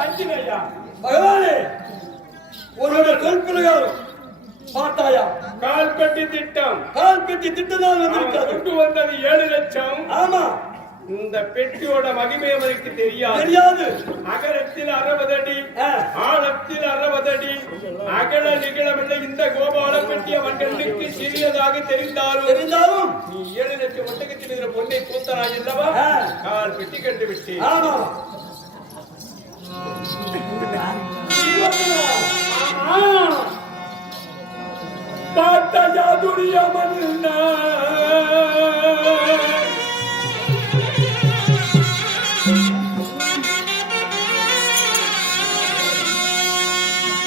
அஞ்சுங்கய்யா பகவானே உன்னோட கல்பிரகாரம் பார்த்தாயா கால் பெட்டி திட்டம் கால் பெட்டி திட்டதான் அவன் கொண்டு வந்தது ஏழு லட்சம் ஆமா இந்த பெட்டியோட மகிமை அவருக்கு தெரியாது தெரியாது அகலத்தில் அறுபது அடி ஆழத்தில் அறுபது அடி அகல நிகழமில்லை இந்த கோபால பெட்டி அவன் கண்ணுக்கு சிறியதாக தெரிந்தாலும் தெரிந்தாலும் நீ ஏழு லட்சம் ஒட்டகத்தில் இருக்கிற பொண்ணை பூத்தனாய் அல்லவா கால் பெட்டி கண்டு விட்டு ஆமா பார்த்த ஜாதுரிய மன்னா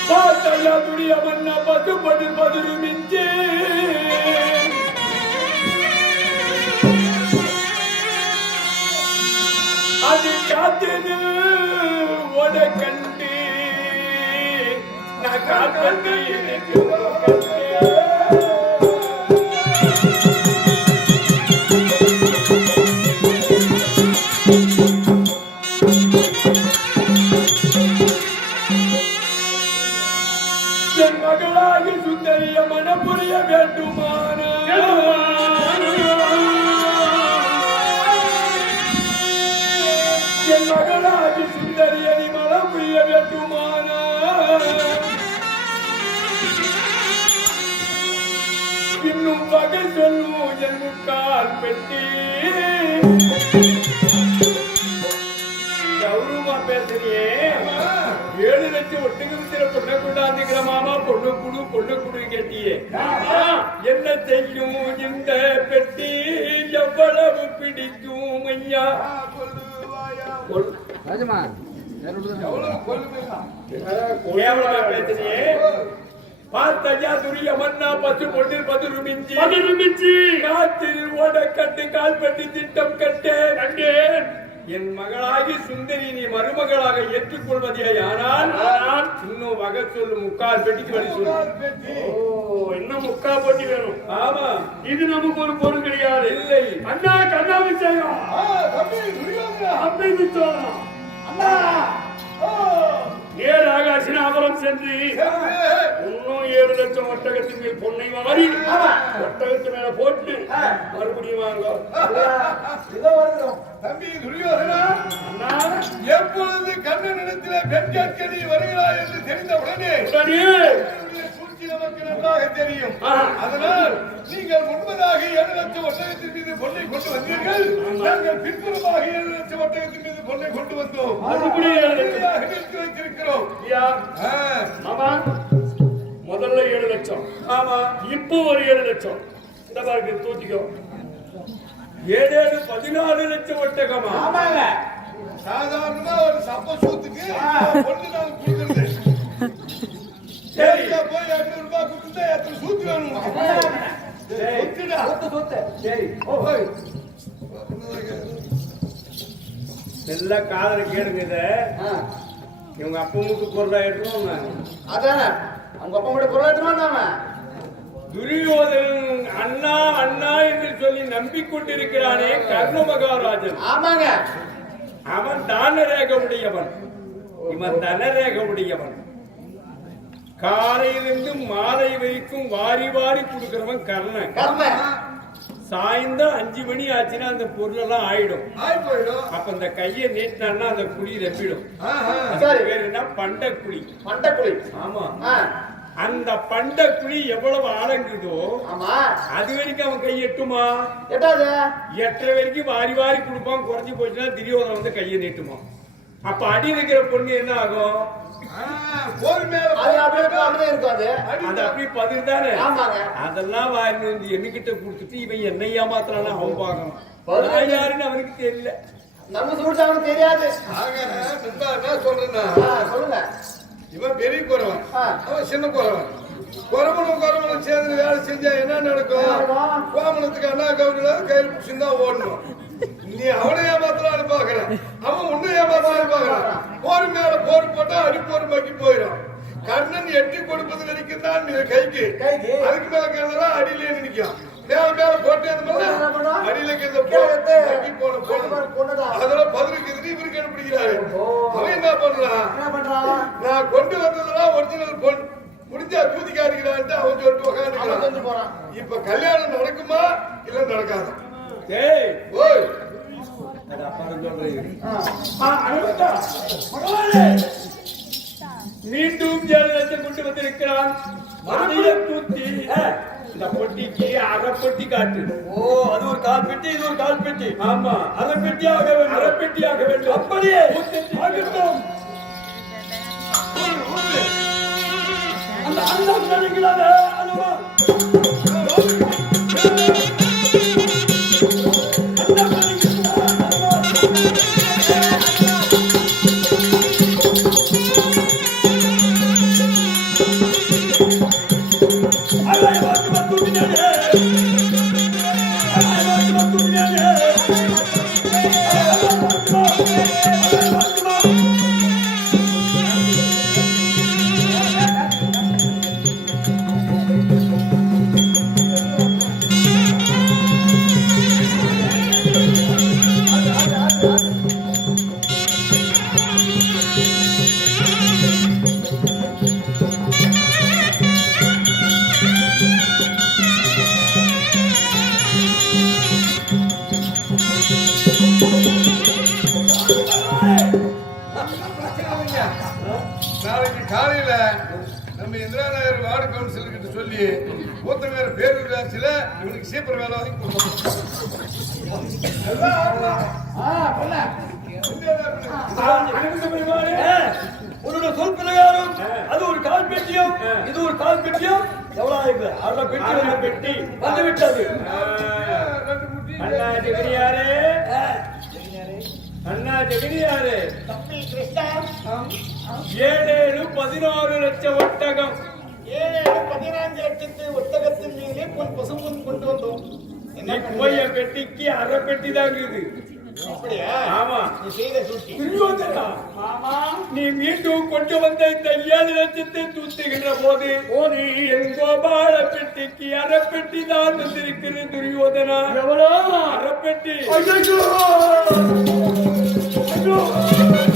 பார்த்த ஜாதுரிய மன்னா பசுபடி பதிரு மிஞ்சே அது நான் காத்தது முக்கால் பெட்டி. கௌரவமா பேசுறியே. ஏழு லட்சம் ஒட்டுக்கு பொண்ணை கொண்டாந்துக்கிற மாமா பொண்ணு குடு பொண்ணு குடு கேட்டியே. என்ன செய்யும் இந்த பெட்டி? எவ்வளவு பிடிக்கும் ஐயா? ராஜமா பேசுறியே. பார்த்தஜா துரிய மன்னா பத்து பொண்ணில் பதிரு மிஞ்சி பதிரு மிஞ்சி ஓட கட்டு கால் பெட்டி திட்டம் கட்டேன் கண்டேன். என் மகளாகி சுந்தரி நீ மருமகளாக ஏற்றுக்கொள்வதில்லை. ஆனால் நான் இன்னும் வகை சொல்லு முக்கால் பெட்டிக்கு வழி சொல்லு. ஓ இன்னும் முக்கால் பெட்டி வேணும்? ஆமா. இது நமக்கு ஒரு பொருள் கிடையாது. இல்லை. அண்ணா கண்ணா விஷயம் அப்படி அண்ணா. ஏழு ஆகாசினாபுரம் சென்று இன்னும் ஏழு லட்சம் ஒட்டகத்தின் மேல் பொன்னை வாரி. ஒட்டகத்து மேல போட்டு மறுபடியும் வாங்க. தம்பி துரியோதனா எப்பொழுது கண்ணனிடத்திலே பெண் கேட்க நீ வருகிறாய் என்று தெரிந்த உடனே சூழ்ச்சி நமக்கு நன்றாக தெரியும். அதனால் நீங்கள் முன்பதாக ஏழு லட்சம் ஒட்டகத்தின் மீது பொண்ணை கொண்டு வந்தீர்கள். நாங்கள் பின்புறமாக ஏழு லட்சம் ஒட்டகத்தின் மீது பொண்ணை கொண்டு வந்தோம். மறுபடியும் நிறுத்தி வைத்திருக்கிறோம். ஆமா முதல்ல ஏழு லட்சம். ஆமா இப்போ ஒரு ஏழு லட்சம். இந்த பாருக்கு தூத்திக்கோ. ஏழு ஏழு பதினாலு லட்சம் ஒட்டகமா? சாதாரணமா ஒரு சப்ப சூத்துக்கு பொண்ணு நான் கொடுக்குறது. சரி. போய் எட்நூறு ரூபாய் கொடுத்தா எத்தனை சூத்து வேணும்? சொத்துடா. சரி. ஓய். எல்லா காதல கேளுங்க இத. இவங்க அப்பமுக்கு பொருளா எடுத்துவாங்க அதானே? அவங்க அப்பா பொருள் எடுத்துட்டு வந்தாம துரியோதனன் அண்ணா அண்ணா என்று சொல்லி நம்பிக்கொண்டிருக்கிறானே கர்ண மகாராஜன். ஆமாங்க. அவன் தானரேக உடையவன் இவன் தனரேக உடையவன் காலையிலிருந்து மாலை வரைக்கும் வாரி வாரி கொடுக்கிறவன் கர்ணன். கர்ம சாயந்தரம் அஞ்சு மணி ஆச்சுன்னா அந்த பொருளெல்லாம் ஆயிடும். ஆய் போயிடும் அப்ப இந்த கையை நீட்டினான்னா அந்த குழி ரெப்பிடும். பேர் என்ன? பண்ட குழி மண்டக்குழி ஆமா அந்த பண்ட குழி எவ்வளவு ஆழங்குதோ ஆமா. அது வரைக்கும் அவன் கை எட்டுமா? எட்டாவது எட்டரை வரைக்கும் வாரி வாரி கொடுப்பான் குறைஞ்சு போச்சுன்னா திரியோதனம் வந்து கையை நீட்டுமா? அப்ப அடி வைக்கிற பொண்ணு என்ன ஆகும்? அதெல்லாம் வாரி வந்து என்கிட்ட கொடுத்துட்டு இவன் என்ன ஏமாத்துறான்னு அவன் நான் யாருன்னு அவனுக்கு தெரியல. நம்ம சூழ்ச்சி அவனுக்கு தெரியாது. சொல்லுங்க. இவன் பெரிய குறவன். அவன் சின்ன குறவன் குறவனும் குறவனும் சேர்ந்து வேலை செஞ்சா என்ன நடக்கும்? கோமணத்துக்கு அண்ணா கவுனில கையில் பிடிச்சிருந்தா ஓடணும் நீ அவனை ஏமாத்தலான்னு பாக்குற அவன் உன்னை ஏமாத்தலான்னு பாக்குறான் போர் மேல போர் போட்டா அடி போர் பாக்கி போயிடும் கர்ணன் எட்டி கொடுப்பது வரைக்கும் தான் கைக்கு. அதுக்கு மேல கேட்டா அடியிலே நிற்கும் மேல மேல போட்டு அந்த மாதிரி? அடியில நக்கி போன பொண்ணுதான். அதெல்லாம் இது இவருக்கு ஓ. அவன் என்ன பண்றான்? என்ன பண்றான்? நான் கொண்டு வந்ததெல்லாம் ஒரிஜினல் பொன். முடிஞ்சா தூதிக்கா இருக்கிறான்ட்டு அவன் சொல்லிட்டு போறான். இப்ப கல்யாணம் நடக்குமா? இல்ல நடக்காதா? ஏய் ஓய்! மீண்டும் ஜெயலலிதா கொண்டு வந்திருக்கிறான் மறுபடியும் தூத்தி இந்த பொட்டிக்கு அரை பொட்டி காட்டு. ஓ அது ஒரு கால் பெட்டி இது ஒரு கால் பெட்டி. ஆமா. அரை பெட்டியாக வேண்டும். அரை பெட்டியாக வேண்டும். அப்படியே ஆகட்டும். அந்த அண்ணன் நினைக்கிறாங்க அதுவா நம்ம இந்திரா நகர் வார்டு கவுன்சிலர் கிட்ட சொல்லி மூத்த பேர் பேர் விடாச்சுல இவனுக்கு சீப்பர் வேலை வாங்கி. உன்னோட சொல் பிரகாரம் அது ஒரு கால் பெட்டியும் இது ஒரு கால் பெட்டியும் எவ்வளவு ஆயிருக்கு? அரை பெட்டி பெட்டி. வந்து விட்டது ஆ, அண்ணா ஜெகனியாரே அண்ணா ஜெகனியாரே ஏழேழு பதினாறு லட்சம் ஒட்டகம். ஏழு பதினான்கு லட்சத்து ஒட்டகத்தின் மீது பொன் பசும்பொன் கொண்டு வந்தோம். நீ போய பெட்டிக்கு அரை பெட்டி தான் இருக்குது. அப்படியா? ஆமா. நீ மீண்டும் கொண்டு வந்த இந்த ஏழு லட்சத்தை தூத்துகின்ற போது என் கோபால பெட்டிக்கு அரை பெட்டி தான் வந்திருக்கிறது துரியோதனா. எவ்வளோ? அரை பெட்டி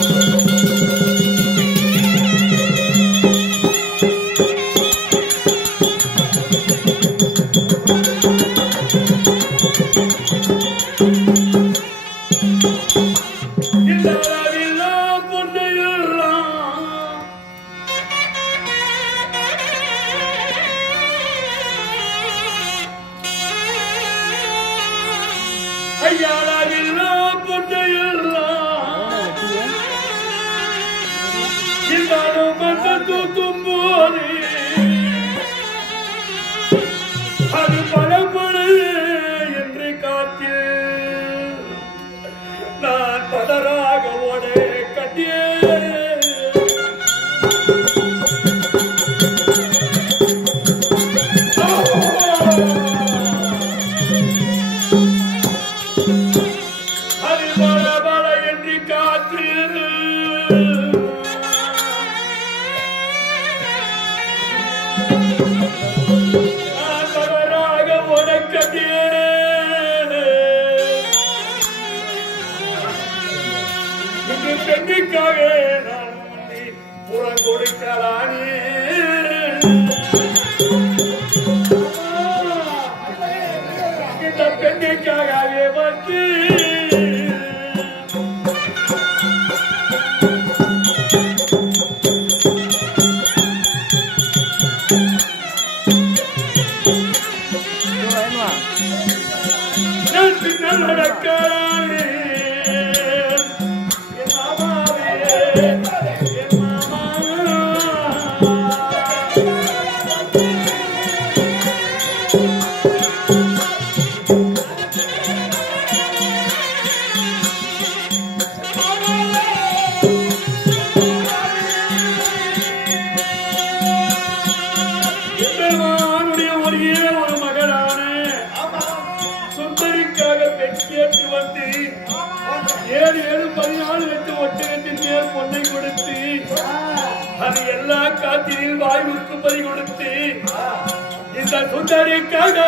சுந்தரி எல்லா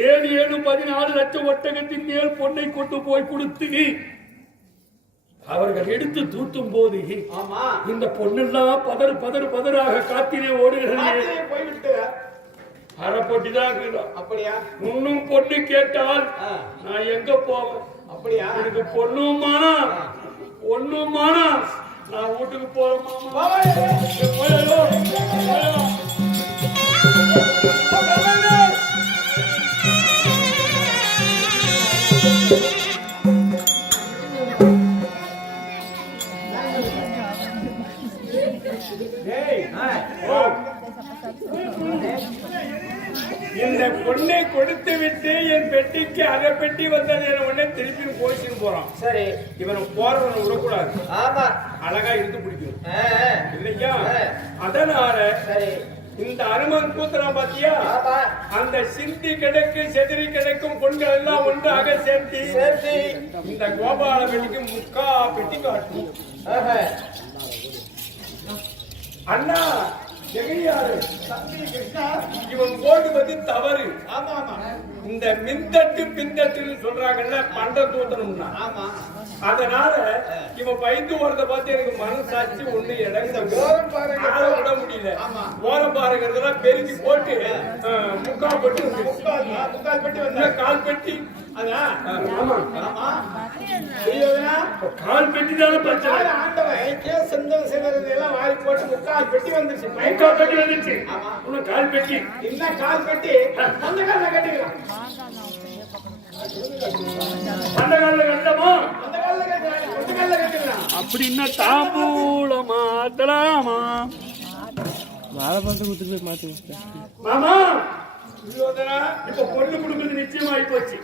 ஏழு ஏழு பதினாலு லட்சம் ஒட்டகத்தின் மேல் பொண்ணை கொண்டு போய் கொடுத்து அவர்கள் எடுத்து தூத்தும் போது ஆமா. இந்த பொண்ணெல்லாம் பதறு பதறு பதறாக காத்திலே ஓடுகிறது. இருக்குதா அப்படியா? இன்னும் பொண்ணு கேட்டால். நான் எங்க போவேன்? அப்படியா? எனக்கு பொண்ணுமானா ஒண்ணுமானா நான் வீட்டுக்கு போறேன் போறான் சரி. இவனை போறவனை விடக்கூடாது. ஆமா. அழகா இழுத்து பிடிக்கணும். இல்லையா? அதனால சரி. இந்த அனுமன் கூத்துறான் பாத்தியா? அந்த சிந்தி கிடக்கு செதிரி கிடக்கும் பொண்கள் எல்லாம் ஒன்றாக சேர்த்து சரி இந்த கோபால பெட்டிக்கு முக்கா பெட்டி காட்டும். அண்ணா ஜெகனியாரு தம்பி கிருஷ்ணா இவன் பத்தி தவறு. ஆமா ஆமா. இந்த மின்தட்டு பின்தட்டுன்னு சொல்றாங்கல்ல பண்ட தூத்தணும்னா. ஆமா. அதனால இவன் பயந்து போறத பார்த்து எனக்கு மனசாட்சி ஒண்ணு இடம் ஓரம் பாருங்க. விட முடியல. ஓரம் பாருங்கிறதெல்லாம் பெருக்கி போட்டு அஹ், முக்கா போட்டு முக்கால் முக்கால் பெட்டி வந்தா. கால் பெட்டி. கால் பெட்டி தானே பிரச்சனை. யார் ஆண்டவன் கே. செந்தம் சிவரது எல்லாம் வாரி போட்டு முக்கால் பெட்டி வந்துருச்சு. முக்கா பெட்டி. இன்னும் கால் பெட்டி. இன்னும் கால் பெட்டி? அந்த கால கட்டிக்கலாம். அந்த காலில் கட்டமா? அப்படின்னா தாம்பூலமா தலாமா வாழைப்பழத்தை கொடுத்துட்டு போய் வச்சிட்டேன். மாமா இப்ப பொண்ணு கொடுக்குறது நிச்சயமாயி போச்சு.